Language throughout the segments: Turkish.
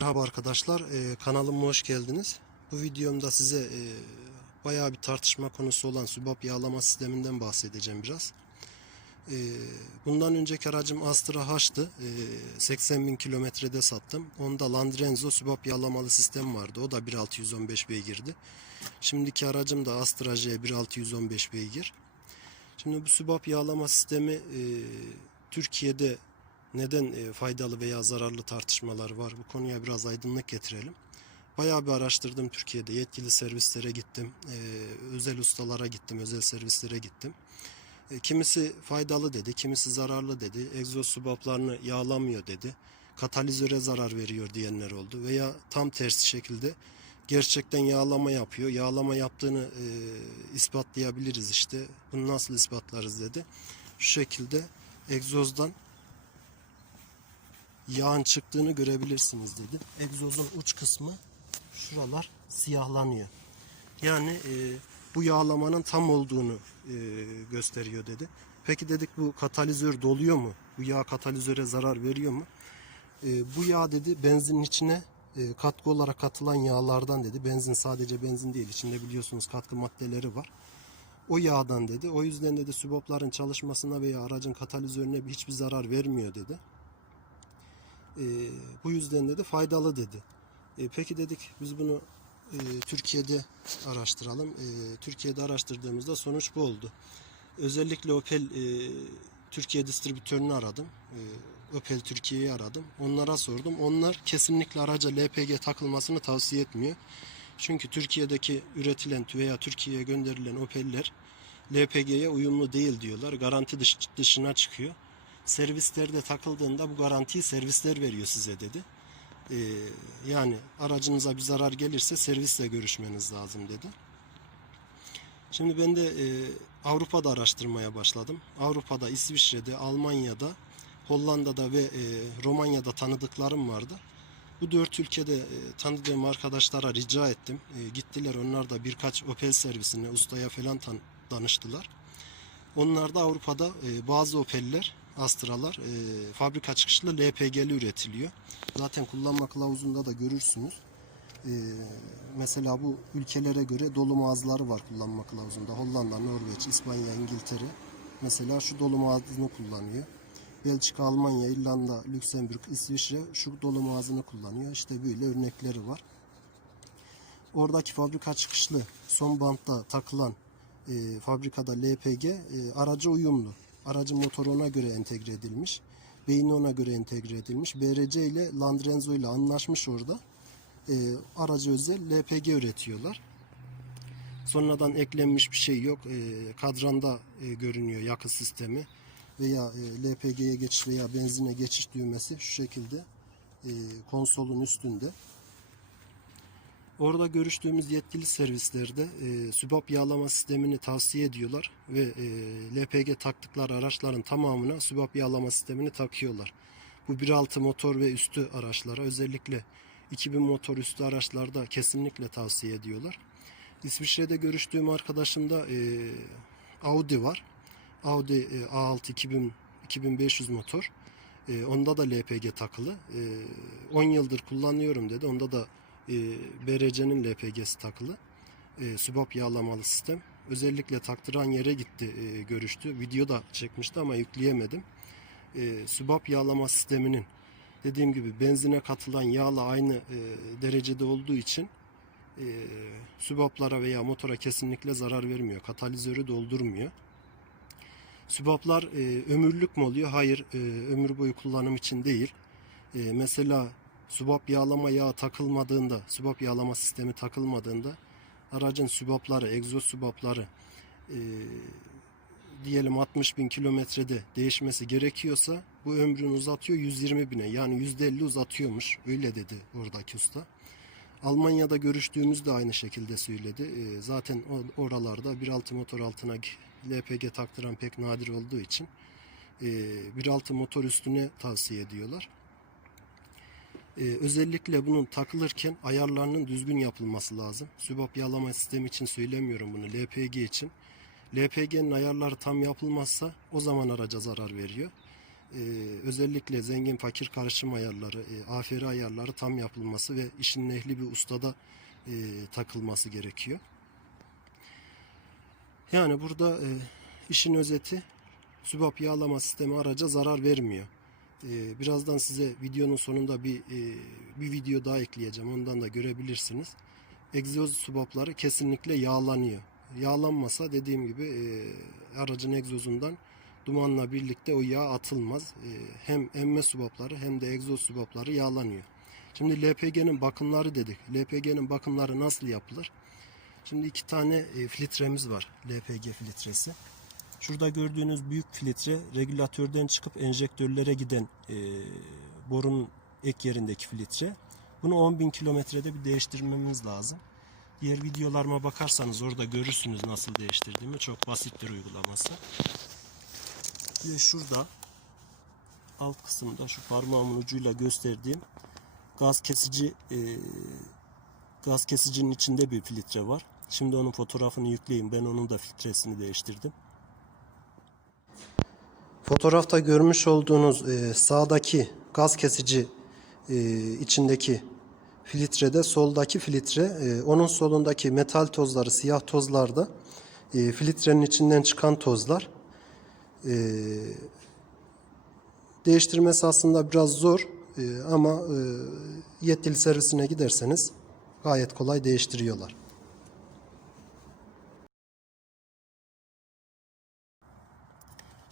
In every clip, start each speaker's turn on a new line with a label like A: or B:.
A: Merhaba arkadaşlar, e, kanalıma hoş geldiniz. Bu videomda size e, bayağı bir tartışma konusu olan sübap yağlama sisteminden bahsedeceğim biraz. E, bundan önceki aracım Astra H'tı. E, 80 bin kilometrede sattım. Onda Landrenzo sübap yağlamalı sistem vardı. O da 1615 beygirdi. Şimdiki aracım da Astra J 1615 beygir. Şimdi bu sübap yağlama sistemi e, Türkiye'de neden e, faydalı veya zararlı tartışmalar var? Bu konuya biraz aydınlık getirelim. Bayağı bir araştırdım Türkiye'de. Yetkili servislere gittim. e, özel ustalara gittim. Özel servislere gittim. E, kimisi faydalı dedi. Kimisi zararlı dedi. Egzoz subaplarını yağlamıyor dedi. Katalizöre zarar veriyor diyenler oldu. Veya tam tersi şekilde gerçekten yağlama yapıyor. Yağlama yaptığını e, ispatlayabiliriz işte. Bunu nasıl ispatlarız dedi. Şu şekilde egzozdan yağın çıktığını görebilirsiniz dedi. Egzozun uç kısmı şuralar siyahlanıyor. Yani e, bu yağlamanın tam olduğunu e, gösteriyor dedi. Peki dedik bu katalizör doluyor mu? Bu yağ katalizöre zarar veriyor mu? E, bu yağ dedi benzinin içine e, katkı olarak katılan yağlardan dedi. Benzin sadece benzin değil içinde biliyorsunuz katkı maddeleri var. O yağdan dedi. O yüzden dedi sübapların çalışmasına veya aracın katalizörüne hiçbir zarar vermiyor dedi. E, bu yüzden dedi faydalı dedi. E, peki dedik biz bunu e, Türkiye'de araştıralım. E, Türkiye'de araştırdığımızda sonuç bu oldu. Özellikle Opel e, Türkiye distribütörünü aradım. E, Opel Türkiye'yi aradım. Onlara sordum. Onlar kesinlikle araca LPG takılmasını tavsiye etmiyor. Çünkü Türkiye'deki üretilen veya Türkiye'ye gönderilen Opel'ler LPG'ye uyumlu değil diyorlar. Garanti dış, dışına çıkıyor. Servislerde takıldığında bu garantiyi servisler veriyor size dedi. Ee, yani aracınıza bir zarar gelirse servisle görüşmeniz lazım dedi. Şimdi ben de e, Avrupa'da araştırmaya başladım. Avrupa'da, İsviçre'de, Almanya'da, Hollanda'da ve e, Romanya'da tanıdıklarım vardı. Bu dört ülkede e, tanıdığım arkadaşlara rica ettim. E, gittiler onlar da birkaç Opel servisine, ustaya falan danıştılar. Onlar da Avrupa'da e, bazı Opel'ler, Astra'lar e, fabrika çıkışlı LPG'li üretiliyor. Zaten kullanma kılavuzunda da görürsünüz. E, mesela bu ülkelere göre dolum ağızları var kullanma kılavuzunda. Hollanda, Norveç, İspanya, İngiltere. Mesela şu dolum ağzını kullanıyor. Belçika, Almanya, İrlanda, Lüksemburg, İsviçre şu dolum ağzını kullanıyor. İşte böyle örnekleri var. Oradaki fabrika çıkışlı son bantta takılan e, fabrikada LPG e, araca uyumlu. Aracın motoru ona göre entegre edilmiş. Beyni ona göre entegre edilmiş. BRC ile Landrenzo ile anlaşmış orada. E, aracı özel LPG üretiyorlar. Sonradan eklenmiş bir şey yok. E, kadranda e, görünüyor yakıt sistemi veya e, LPG'ye geçiş veya benzine geçiş düğmesi şu şekilde e, konsolun üstünde. Orada görüştüğümüz yetkili servislerde e, sübap yağlama sistemini tavsiye ediyorlar ve e, LPG taktıkları araçların tamamına sübap yağlama sistemini takıyorlar. Bu 1.6 motor ve üstü araçlara özellikle 2000 motor üstü araçlarda kesinlikle tavsiye ediyorlar. İsviçre'de görüştüğüm arkadaşımda e, Audi var. Audi e, A6 2000 2500 motor. E, onda da LPG takılı. E, 10 yıldır kullanıyorum dedi. Onda da e, BRC'nin LPG'si takılı. E, sübap yağlamalı sistem. Özellikle taktıran yere gitti e, görüştü. Video da çekmişti ama yükleyemedim. E, sübap yağlama sisteminin dediğim gibi benzine katılan yağla aynı e, derecede olduğu için e, sübaplara veya motora kesinlikle zarar vermiyor. Katalizörü doldurmuyor. Sübaplar e, ömürlük mü oluyor? Hayır, e, ömür boyu kullanım için değil. E, mesela sübap yağlama yağı takılmadığında, sübap yağlama sistemi takılmadığında aracın sübapları, egzoz sübapları e, diyelim 60 bin kilometrede değişmesi gerekiyorsa bu ömrünü uzatıyor 120 bine yani %50 uzatıyormuş öyle dedi oradaki usta. Almanya'da görüştüğümüz de aynı şekilde söyledi. E, zaten oralarda 1.6 motor altına LPG taktıran pek nadir olduğu için e, 1.6 motor üstüne tavsiye ediyorlar. E, özellikle bunun takılırken ayarlarının düzgün yapılması lazım. Sübap yağlama sistemi için söylemiyorum bunu. LPG için. LPG'nin ayarları tam yapılmazsa o zaman araca zarar veriyor. e, özellikle zengin fakir karışım ayarları, e, aferi ayarları tam yapılması ve işin ehli bir ustada e, takılması gerekiyor. Yani burada e, işin özeti sübap yağlama sistemi araca zarar vermiyor. E, birazdan size videonun sonunda bir e, bir video daha ekleyeceğim. Ondan da görebilirsiniz. Egzoz sübapları kesinlikle yağlanıyor. Yağlanmasa dediğim gibi e, aracın egzozundan dumanla birlikte o yağ atılmaz. E, hem emme sübapları hem de egzoz sübapları yağlanıyor. Şimdi LPG'nin bakımları dedik. LPG'nin bakımları nasıl yapılır? Şimdi iki tane filtremiz var. LPG filtresi. Şurada gördüğünüz büyük filtre regülatörden çıkıp enjektörlere giden e, borunun ek yerindeki filtre. Bunu 10.000 kilometrede bir değiştirmemiz lazım. Diğer videolarıma bakarsanız orada görürsünüz nasıl değiştirdiğimi. Çok basittir uygulaması. Ve şurada alt kısımda şu parmağımın ucuyla gösterdiğim gaz kesici e, gaz kesicinin içinde bir filtre var. Şimdi onun fotoğrafını yükleyeyim. Ben onun da filtresini değiştirdim. Fotoğrafta görmüş olduğunuz e, sağdaki gaz kesici e, içindeki filtrede soldaki filtre e, onun solundaki metal tozları siyah tozlar da e, filtrenin içinden çıkan tozlar e, değiştirmesi aslında biraz zor e, ama e, yetkili servisine giderseniz gayet kolay değiştiriyorlar.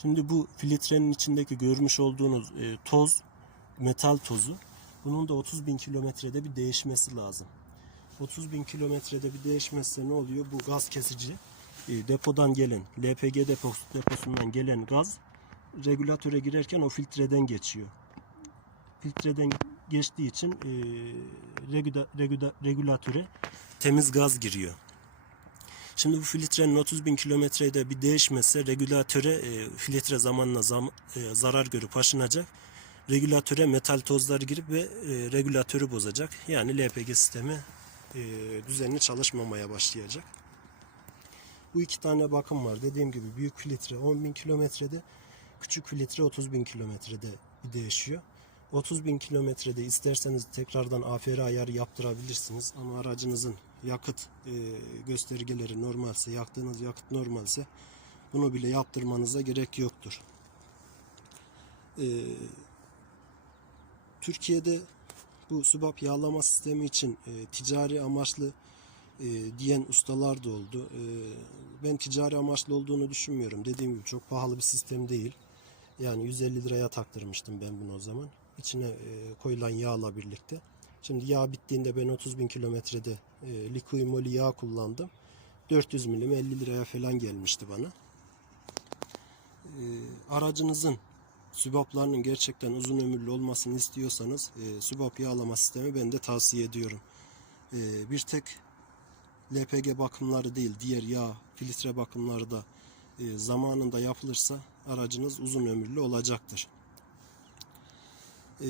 A: Şimdi bu filtrenin içindeki görmüş olduğunuz e, toz, metal tozu. Bunun da 30 bin kilometrede bir değişmesi lazım. 30 bin kilometrede bir değişmezse ne oluyor? Bu gaz kesici e, depodan gelen, LPG depos, deposundan gelen gaz regülatöre girerken o filtreden geçiyor. Filtreden geçtiği için e, regüda, regüda, regülatöre temiz gaz giriyor. Şimdi bu filtrenin 30 bin kilometrede bir değişmezse regülatöre e, filtre zamanla zam, e, zarar görüp aşınacak. Regülatöre metal tozları girip ve e, regülatörü bozacak. Yani LPG sistemi e, düzenli çalışmamaya başlayacak. Bu iki tane bakım var. Dediğim gibi büyük filtre 10 bin kilometrede, küçük filtre 30 bin kilometrede bir değişiyor. 30 bin kilometrede isterseniz tekrardan AFR ayarı yaptırabilirsiniz. Ama aracınızın yakıt e, göstergeleri normalse, yaktığınız yakıt normalse bunu bile yaptırmanıza gerek yoktur. E, Türkiye'de bu subap yağlama sistemi için e, ticari amaçlı e, diyen ustalar da oldu. E, ben ticari amaçlı olduğunu düşünmüyorum. Dediğim gibi çok pahalı bir sistem değil. Yani 150 liraya taktırmıştım ben bunu o zaman. İçine e, koyulan yağla birlikte. Şimdi yağ bittiğinde ben 30 bin kilometrede e, liquid moly yağ kullandım. 400 milim 50 liraya falan gelmişti bana. E, aracınızın sübaplarının gerçekten uzun ömürlü olmasını istiyorsanız e, sübap yağlama sistemi ben de tavsiye ediyorum. Bir tek LPG bakımları değil diğer yağ filtre bakımları da zamanında yapılırsa aracınız uzun ömürlü olacaktır. E,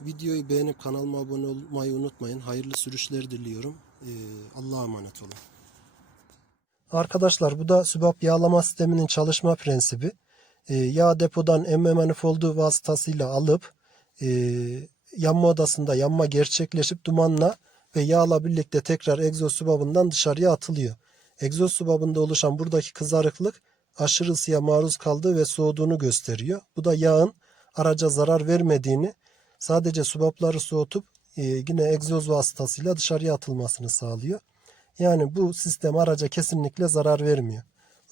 A: videoyu beğenip kanalıma abone olmayı unutmayın. Hayırlı sürüşler diliyorum. E, Allah'a emanet olun. Arkadaşlar bu da sübap yağlama sisteminin çalışma prensibi. E, yağ depodan emme manifoldu vasıtasıyla alıp e, yanma odasında yanma gerçekleşip dumanla ve yağla birlikte tekrar egzoz subabından dışarıya atılıyor. Egzoz subabında oluşan buradaki kızarıklık aşırı ısıya maruz kaldığı ve soğuduğunu gösteriyor. Bu da yağın araca zarar vermediğini sadece subapları soğutup e, yine egzoz vasıtasıyla dışarıya atılmasını sağlıyor. Yani bu sistem araca kesinlikle zarar vermiyor.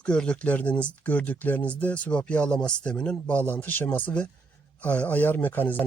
A: Gördükleriniz gördüklerinizde sübap yağlama sisteminin bağlantı şeması ve ayar mekanizması.